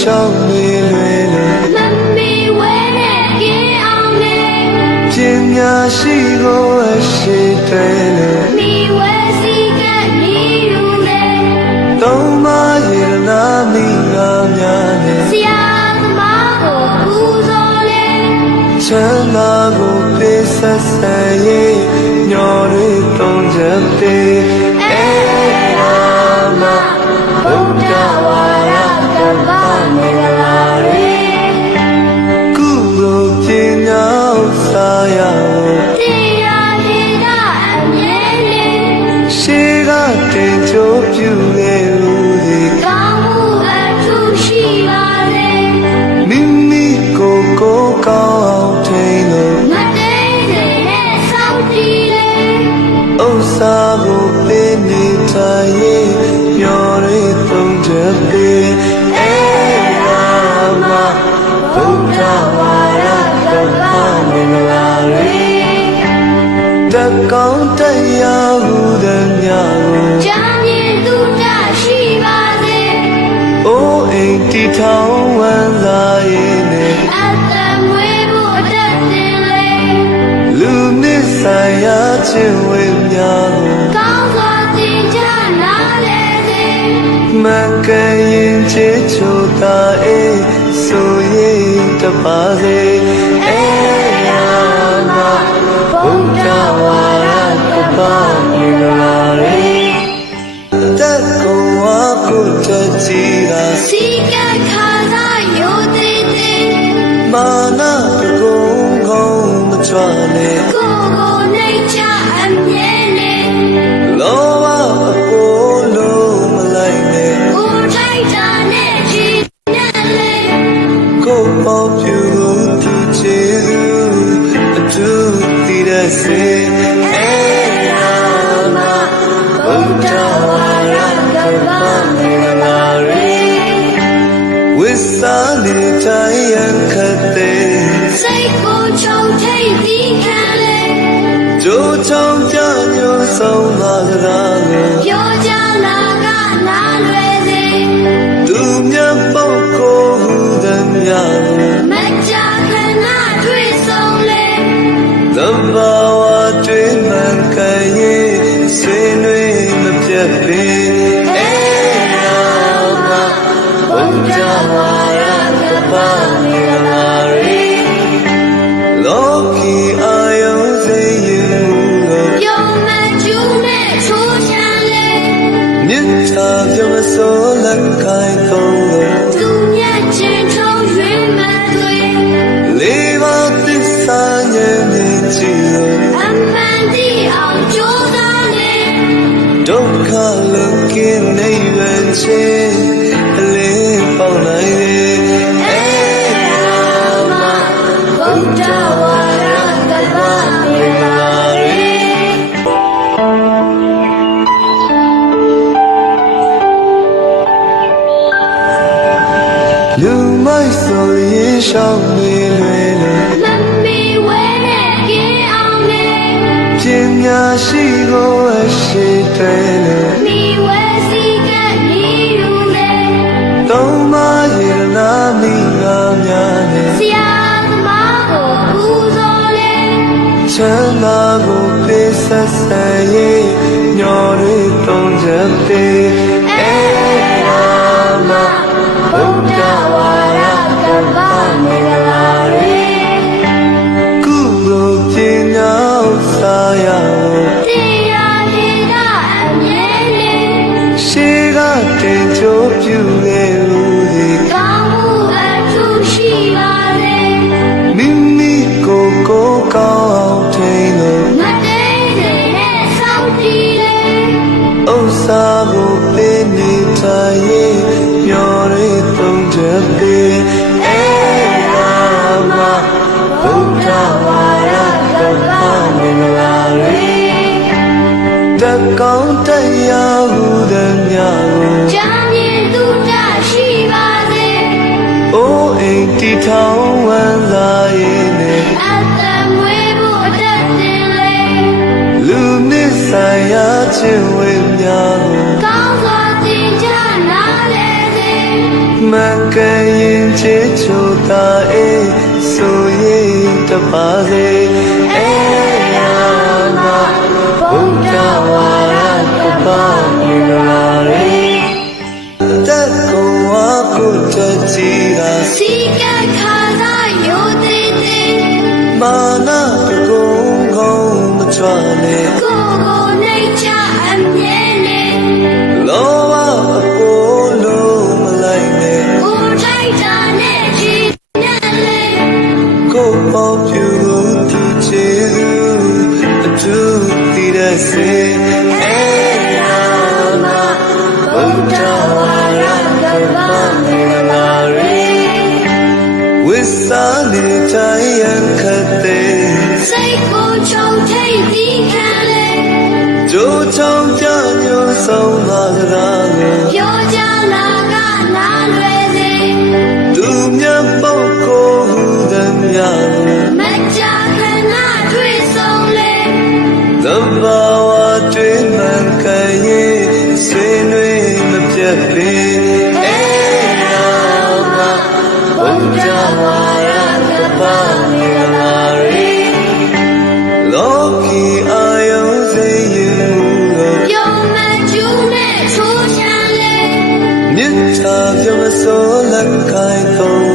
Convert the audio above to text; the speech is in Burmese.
ရှောင်းနေလွယ်လို့မမီဝဲနဲ့ကင်းအောင်နဲ့ပညာရှိကိုအရှိတွေလို့မီဝဲစီကနီယူနဲ့သုံးမရေနာမိငါများနဲ့ဆရာသမားကိုပူဇော်လေချမ်းသာကိုပေးဆက်ဆက်ရေးညော်ရည်သုံးချက်ပေးဗုဒ္ဓဝါရကပ္ပမင်္ဂလာရေကုသိုလ်ပညာဥစ္စာရတရားလေးကအမြဲလေးရှေးကတင်ကြိုးပြုခဲ့လို့ဒီကောင်းမှုအထူးရှိပါစေမိမိကိုယ်ကောင်းအောင်ထိန်လို့မတိတ်တဲ့စောင့်ကြည့်လေဥစ္စာကိုပေးနေတိုင်းမျော်ရည်သုံးချက်ပေးဗုဒ္ဓဝါရကပ္ပမင်္ဂလာရေတကောင်းတရားဟုသည်များကိုကြံမြင်သူကြရှိပါစေအိုးအိမ်တီထောင်ဝမ်းသာရေးနဲ့အသက်မွေးဖို့အသက်တင်လေလူနစ်ဆိုင်ရာခြင်းဝေများကိုကောင်းစွာသင်ကြားနာလေစေမကရင်ချေချိုသာအေးဆိုရင်တပါစေဗုဒ္ဓဝါရကပ္ပမင်္ဂလာရေတက်ကုံဝါကုတတိသာစီကခါသာယိုသေးသေးမာနတကုံကောင်းမကြွနဲ့ကိုကိုနှိတ်ချအမြဲနဲ့လောဘအပေါ်လုံးမလိုက်နဲ့ကိုထိုက်တာနဲ့ကြည်နဲ့လေကိုပေါ်ပြူသူချေအတူတည်တဲ့စေဗုဒ္ဓဝါရကပ္ပမင်္ဂလာရေဝိစာနေတိုင်းရခတ်တဲ့စိတ်ကိုချုံထိတ်ပြီးခံလေကြိုးချောင်းကြမျိုးဆုံးသာကြတာကိုပြောကြလာကနားလွယ်စေသူမြတ်ပုဂ္ဂိုလ်ဟုသည်များကိုမကြခဏတွေ့ဆုံးလေသဘာဝတွေ့မှန်ခံရင်ဆွေးနွေးမပြတ်ပေဗုဒ္ဓဝါရကပ္ပမင်္ဂလာရေလောကီအာယုစိတ်ရမှုကိုပြုံးမကျူးနဲ့ချိုးချမ်းလေမြတ်တာပြုံးစိုးလက်ကိုင်းသုံးလို့သူမြတ်ချင်းထုံးရွေးမသွေလေးပါးသစ္စာဉာဏ်မြင်ကြည့်လို့အမှန်တိအောင်ကြိုးစားလေဒုက္ခလုံးကင်းနိဗ္ဗာန်ချင်းအလင်းပေါက်နိုင်လေဗုဒ္ဓဝါရကပ္ပမင်္ဂလာရေလူမိုက်ဆိုရင်ရှောင်းနေလွယ်လို့မမီဝဲနဲ့ကင်းအောင်နဲ့ပညာရှိကိုအရှိတွေလို့မီဝဲစီကနီယူနဲ့သုံးမရေနာမိငါများနဲ့ဆရာသမားကိုပူဇော်လေချမ်းသာကိုပေးဆက်ဆက်ရေးညော်ရည်သုံးချက်ပေးဗုဒ္ဓဝါရကပ္ပမင်္ဂလာရေကုသိုလ်ပညာဥစ္စာရတရားလေးကအမြဲလေးရှေးကတင်ကြိုးပြုခဲ့လို့ဒီကောင်းမှုအထူးရှိပါစေမိမိကိုယ်ကောင်းအောင်ထိန်လို့မတိတ်တဲ့စောင့်ကြည့်လေဥစ္စာကိုပေးနေတိုင်းမျော်ရည်သုံးချက်ပေးဗုဒ္ဓဝါရကပ္ပမင်္ဂလာရေတကောင်းတရားဟုသည်များကိုကြံမြင်သူကြရှိပါစေအိုးအိမ်တီထောင်ဝမ်းသာရေးနဲ့အသက်မွေးဖို့အသက်တင်လေလူနစ်ဆိုင်ရာခြင်းဝေများကိုကောင်းစွာသင်ကြားနာလေစေမ န်ကန်ရင်ချစ်ချိုတာအေးဆိုရင်တပါစေအေးရာမဘုရားဝါရကပါမြေလာရေတက်ကောဝါကိုတချီတာ စီကခါသာယိုသေးသေး မာနာတကုံကောင်းမချွာလေ ကိုကိုနေချအမြဲနေ လောဘအပေါ်လုံးမလိုက်နဲ့ ကိုထိုက်တာနဲ့ကြည်နဲ့လေ ကိုပေါ်ပြူသူချေအတူတည်တဲ့စေအေးရာမဘုရားဝါရကပါမေလာရေဝိစာနေချင်ရခတ်တဲ့ စိတ်ကိုချုံထိတ်ပြီးခံလေ ကြိုးချောင်းကြညို့ဆုံးလာကြတာလေ ပြောကြလာကနားလွယ်စေ သူမြတ်ပုတ်ကိုဟူသည်များ မကြခဏတွေ့ဆုံးလေ သဘာဝတွေ့မှန်ကန်ရင်ဆွေးနွေးမပြတ်လေအေးရာမဘုရားဝါရကပါမေလာရေလောကီအာယုံစေရင်ကို ပြုံးမကျူးနဲ့ချိုးချမ်းလေ မြစ်ချပြောမစိုးလက်ကိုင်းသုံး